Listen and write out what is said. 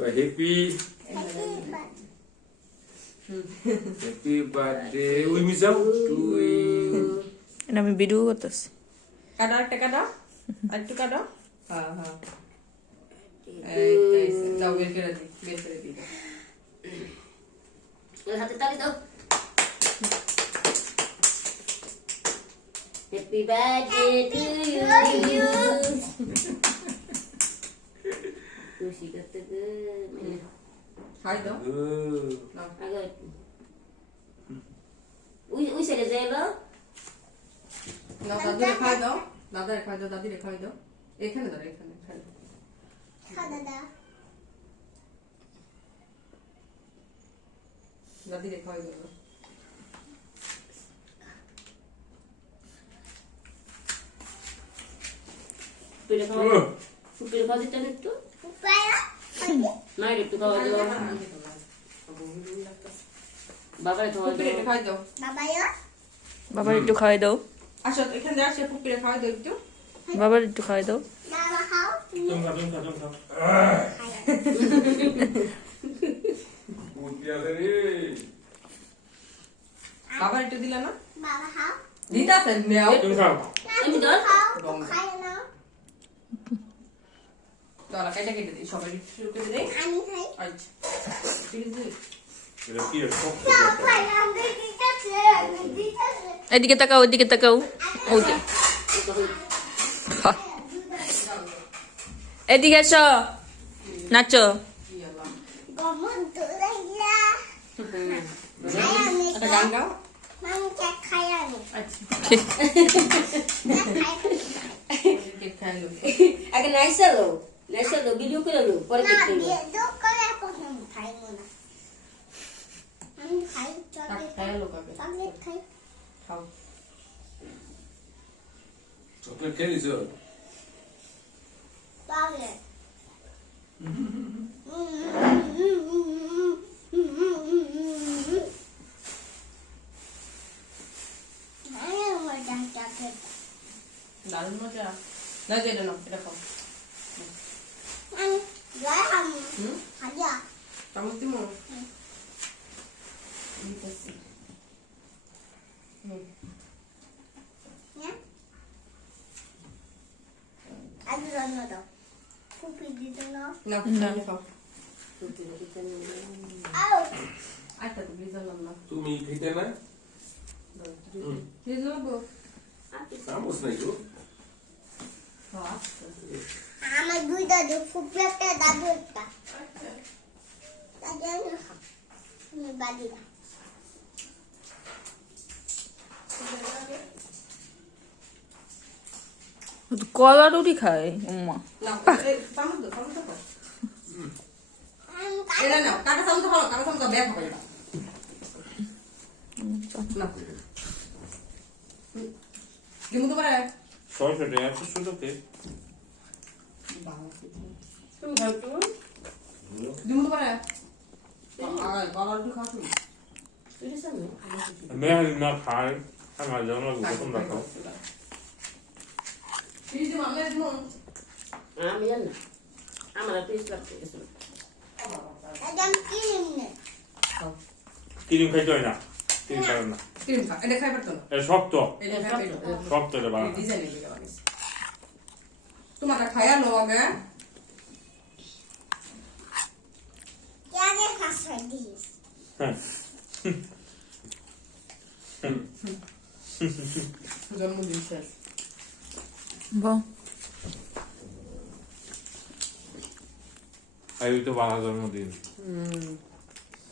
Happy birthday. We miss out to you. এটা আমি video করতেছি। কাটা একটা কাটা আরেকটু কাটা হ্যাঁ হ্যাঁ এই যাও বের করে দিই হাতে তালি দাও হ্যাপি বার্থডে টু ইউ খুশি করতে খাই দাও আগে উই সেরে যাইলো না দাদিরে খাই দাও দাদিরে খাই দাও এখানে দাও এখানে খাই দাও দাদিরে খাই দাও পেটে খাও ফুপির খাও দিতে একটু মায়ের একটু খাওয়া দাও বাবারে খাওয়া ফুপিরে দাও খাই দাও বাবার একটু খাওয়াই দাও, আসো এখানে আসে ফুপিরে খাই দাও একটু বাবার একটু খাওয়াই দাও। Tungka. Putih ada ni. বাবার একটু দিলা না দিতা স্যার নেও Tungka. আমি দর দাঁড়া কেটে দিই সবাই শুরু করে দেই আচ্ছা ঠিক আছে Ada kira kok. এদিকে তাকাও, ওইদিকে তাকাও, ওই যে এদিকে এসো, নাচো। একটা গান গাও কেক খাই লো আগে নাইসালো ভিডিও করে লো পরে দেখতে খাই লো কাকে খাও Coklat ke ni so? দারুণ মজা না যে এটা নাও এটা খাও চামচ দিমো দিতেছি না না খাও আচ্ছা তো ব্লিজার না Tu mi kita na? ব্লিজার বো Kamu senai tu? খাওয়া আমার দুই দাদু খুব একটা দাদু একটা দাদু আমি বাড়ি না কলা রুটি খায় উম্মা। না চামচ দাও এটা নাও কাটা চামচ খাও কাটা চামচ ব্যাগ হবে এটা না দিমু তো পারে Soy que te haces suyo que. তুমি খাও তো দিমু তো পারে গলা রুটি খাও তুমি তুই সামনে मैं ना खाए हम आ जाना गुस्सा ना खाओ এই যে আমরা দিমু আমি জানি না আমার পিস লাগতে গেছে দাদু আমি কিনে নে কিরিম খাইতে হয় না কিরিম খাবে না ক্রিম খা এটা খাই পারতো না এ শক্ত এটা খাই পারতো শক্ত রে বাবা ডিজাইন দিকে বানিস তোমার খায়া নো আগে আগে খাসা দিস জন্মদিন শেষ বাহ, আই তো বাবা জন্মদিন